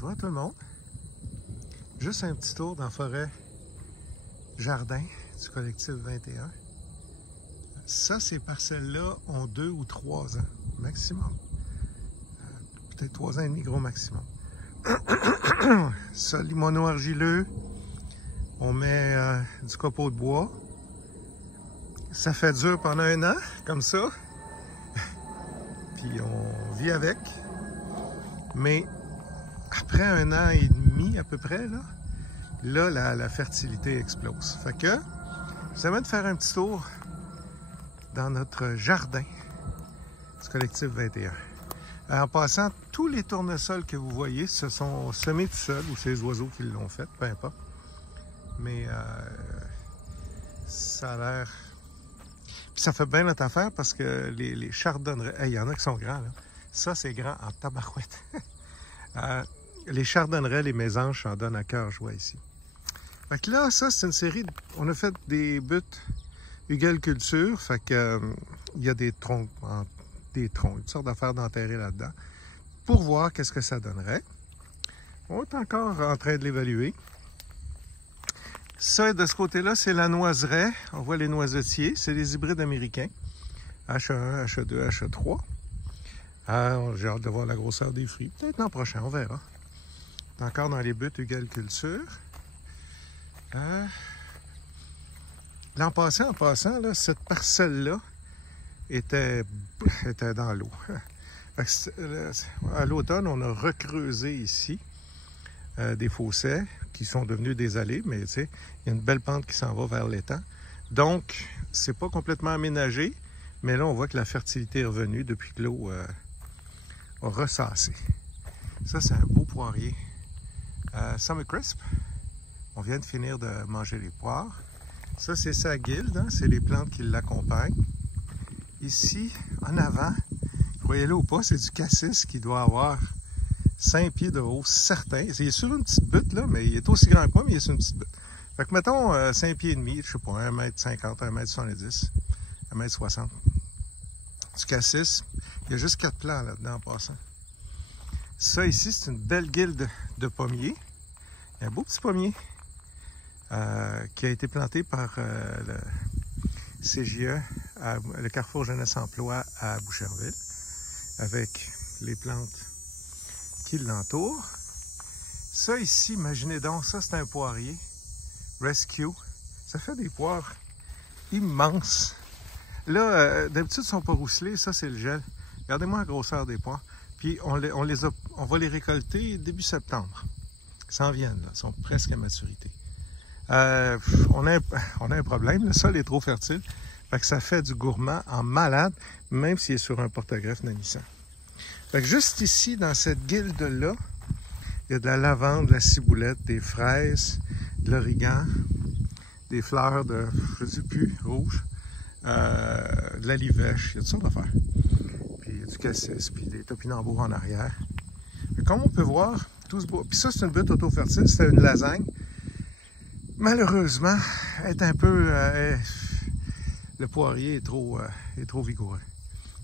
Bonjour à tout le monde. Juste un petit tour dans la forêt jardin du collectif 21. Ça, ces parcelles-là ont 2 ou 3 ans maximum. Peut-être 3 ans et demi, gros maximum. Ça, limono argileux. On met du copeau de bois. Ça fait dur pendant 1 an, comme ça. Puis on vit avec. Mais après 1 an et demi à peu près, là la fertilité explose. Fait que ça va de faire un petit tour dans notre jardin du collectif 21. En passant, tous les tournesols que vous voyez se sont semés tout seuls, ou c'est les oiseaux qui l'ont fait, peu importe. Mais ça a l'air... Puis ça fait bien notre affaire parce que les chardonnerets... Il y en a qui sont grands, là. Ça, c'est grand en tabarouette. Les chardonnerets, les mésanges en donnent à cœur joie ici. Fait que là, ça, c'est une série... On a fait des buts hugelculture. Fait que il y a des troncs, une sorte d'affaires d'enterrer là-dedans, pour voir qu'est-ce que ça donnerait. On est encore en train de l'évaluer. Ça, de ce côté-là, c'est la noiseraie. On voit les noisetiers. C'est les hybrides américains. H1, H2, H3. J'ai hâte de voir la grosseur des fruits. Peut-être l'an prochain, on verra. On est encore dans les buts hugelculture. L'an passé, en passant, là, cette parcelle-là était dans l'eau. À l'automne, on a recreusé ici des fossés qui sont devenus des allées, mais tu sais, il y a une belle pente qui s'en va vers l'étang. Donc, c'est pas complètement aménagé, mais là, on voit que la fertilité est revenue depuis que l'eau a ressassé. Ça, c'est un beau poirier. Summer Crisp. On vient de finir de manger les poires. Ça, c'est sa guilde, hein? C'est les plantes qui l'accompagnent. Ici, en avant, croyez-le ou pas, c'est du cassis qui doit avoir 5 pieds de haut, certain. Il est sur une petite butte, là, mais il est aussi grand que moi, mais il est sur une petite butte. Fait que mettons 5 pieds et demi, je sais pas, 1m50, 1m70, 1m60. Du cassis. Il y a juste 4 plants là-dedans en passant. Ça ici, c'est une belle guilde de pommiers. Il y a un beau petit pommier qui a été planté par le CJE, le Carrefour Jeunesse Emploi à Boucherville, avec les plantes qui l'entourent. Ça ici, imaginez donc, ça c'est un poirier Rescue. Ça fait des poires immenses. Là, d'habitude, ils ne sont pas rousselés. Ça, c'est le gel. Regardez-moi la grosseur des poires. Puis, on va les récolter début septembre. Ils s'en viennent, là. Ils sont presque à maturité. On a un problème. Le sol est trop fertile. Fait que ça fait du gourmand en malade, même s'il est sur un porte-greffe nanissant. Fait que juste ici, dans cette guilde-là, il y a de la lavande, de la ciboulette, des fraises, de l'origan, des fleurs de, je ne sais plus, rouge, de la livèche, il y a toutes sortes d'affaires. Puis il y a du cassis, puis des topinambours en arrière. Et comme on peut voir, tout ce beau... Puis ça, c'est une butte auto-fertile, c'était une lasagne. Malheureusement, est un peu... le poirier est trop vigoureux.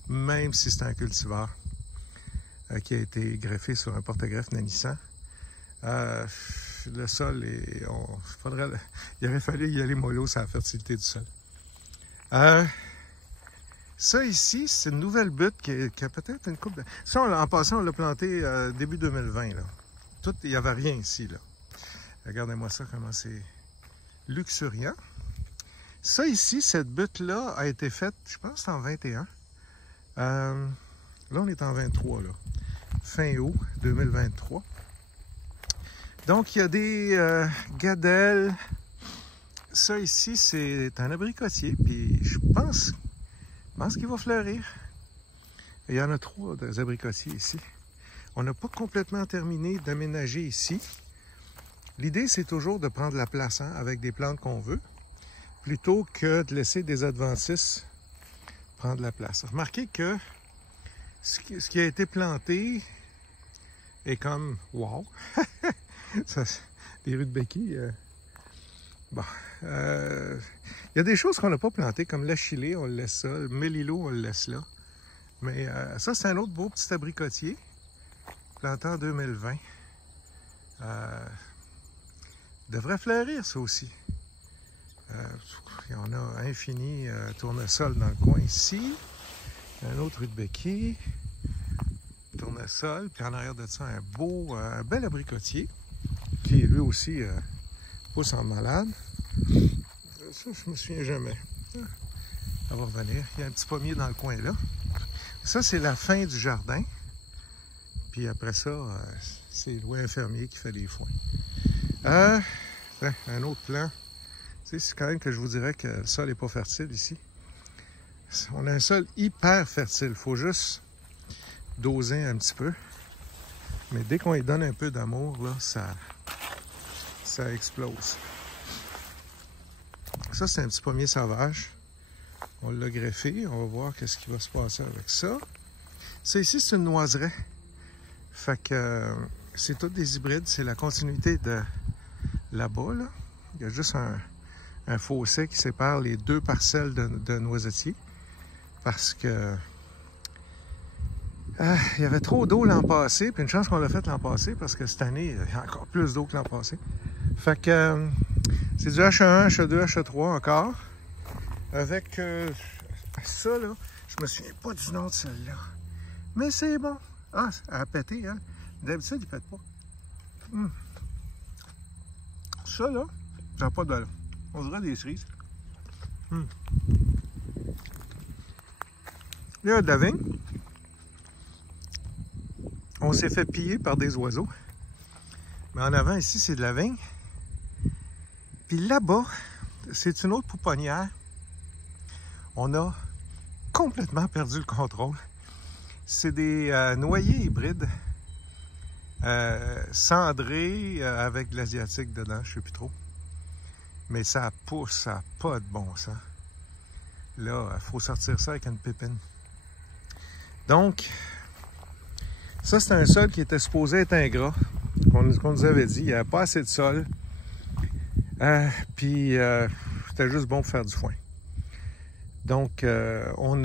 Même si c'est un cultivar qui a été greffé sur un porte-greffe nanissant. Le sol est... il aurait fallu y aller mollo sur la fertilité du sol. Ça ici, c'est une nouvelle butte qui a peut-être une coupe de... Ça, en passant, on l'a planté début 2020. Là. Il n'y avait rien ici. Là. Regardez-moi ça, comment c'est luxuriant. Ça ici, cette butte-là a été faite, je pense, en 21. Là, on est en 23, là. Fin août 2023. Donc, il y a des gadelles. Ça ici, c'est un abricotier, puis je pense qu'il va fleurir. Il y en a 3 des abricotiers ici. On n'a pas complètement terminé d'aménager ici. L'idée, c'est toujours de prendre la place avec des plantes qu'on veut, plutôt que de laisser des adventices prendre la place. Remarquez que ce qui a été planté est comme wow! Ça, des rues de béquilles. Bon. Il y a des choses qu'on n'a pas plantées, comme l'achillée, on le laisse ça. Le mélilo, on le laisse là. Mais ça, c'est un autre beau petit abricotier, planté en 2020. devrait fleurir, ça aussi. Il y en a infini tournesol dans le coin ici. Un autre rudbeckie. Tournesol. Puis en arrière de ça, un bel abricotier qui lui aussi pousse en malade. Ça, je me souviens jamais. Ça va revenir. Il y a un petit pommier dans le coin là. Ça, c'est la fin du jardin. Puis après ça, c'est Louis Infirmier qui fait les foins. Un autre plan. Tu sais, c'est quand même que je vous dirais que le sol n'est pas fertile ici. On a un sol hyper fertile. Il faut juste doser un petit peu. Mais dès qu'on lui donne un peu d'amour, là, ça explose. Ça, c'est un petit pommier sauvage. On l'a greffé. On va voir qu'est-ce qui va se passer avec ça. Ça ici, c'est une noiseraie. Fait que c'est tous des hybrides. C'est la continuité de là-bas, là. Il y a juste un fossé qui sépare les deux parcelles de noisetiers. Parce que il y avait trop d'eau l'an passé. Puis une chance qu'on l'a fait l'an passé parce que cette année, il y a encore plus d'eau que l'an passé. Fait que c'est du H1, H2, H3 encore. Avec ça, là, je me souviens pas du nom de celle-là. Mais c'est bon. Ah, elle a pété, hein. D'habitude, il pète pas. Ça, là, ça n'a pas de ballon. On dirait des cerises. Il y a de la vigne. On s'est fait piller par des oiseaux. Mais en avant, ici, c'est de la vigne. Puis là-bas, c'est une autre pouponnière. On a complètement perdu le contrôle. C'est des noyers hybrides. Cendrés avec de l'asiatique dedans, je ne sais plus trop. Mais ça pousse, ça n'a pas de bon sens. Là, il faut sortir ça avec une pépine. Donc, ça, c'est un sol qui était supposé être ingrat. Qu'on nous avait dit, il n'y avait pas assez de sol. Puis, c'était juste bon pour faire du foin. Donc, on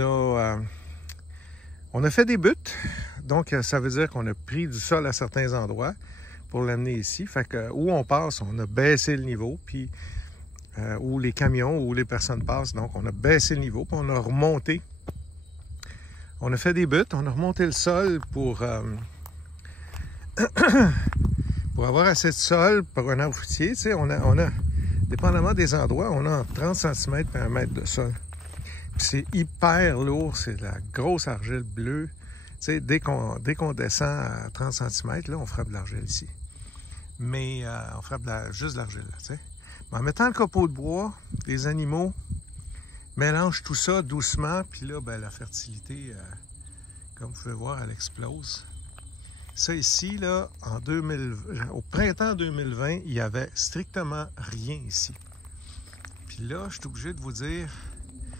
a fait des buts. Donc, ça veut dire qu'on a pris du sol à certains endroits pour l'amener ici. Fait que où on passe, on a baissé le niveau. Puis, où les camions, où les personnes passent. Donc, on a baissé le niveau. Puis, on a remonté. On a fait des buts. On a remonté le sol pour avoir assez de sol pour un arbre fruitier. Tu sais, on a, dépendamment des endroits, on a entre 30 cm et 1 mètre de sol. C'est hyper lourd, c'est de la grosse argile bleue. Tu sais, dès qu'on descend à 30 cm, là, on frappe de l'argile ici. Mais on frappe juste de l'argile, tu sais. Mais en mettant le copeau de bois, les animaux mélangent tout ça doucement, puis là, ben, la fertilité, comme vous pouvez voir, elle explose. Ça ici, là, au printemps 2020, il n'y avait strictement rien ici. Puis là, je suis obligé de vous dire...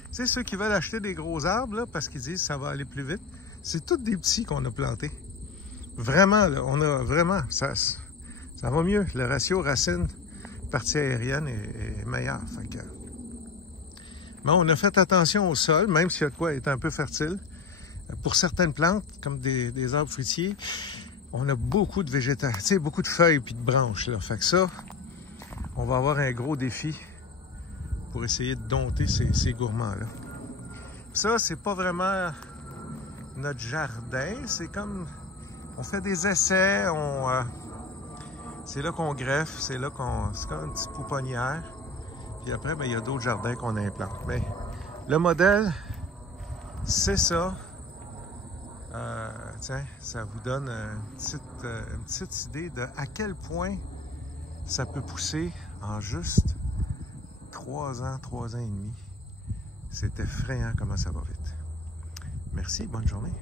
Tu sais, ceux qui veulent acheter des gros arbres, là, parce qu'ils disent que ça va aller plus vite, c'est tous des petits qu'on a plantés. Vraiment, là, on a vraiment... Ça va mieux. Le ratio racine-partie aérienne est meilleur. Fait que... Bon, on a fait attention au sol, même s'il y a de quoi être un peu fertile. Pour certaines plantes, comme des arbres fruitiers, on a beaucoup de végétation, tu sais, beaucoup de feuilles puis de branches, là. Fait que ça, on va avoir un gros défi pour essayer de dompter ces gourmands-là. Ça, c'est pas vraiment notre jardin. C'est comme... On fait des essais, c'est là qu'on greffe, c'est comme une petite pouponnière. Puis après, ben, il y a d'autres jardins qu'on implante. Mais le modèle, c'est ça. Tiens, ça vous donne une petite idée de à quel point ça peut pousser en juste 3 ans, 3 ans et demi. C'est effrayant comment ça va vite. Merci, bonne journée.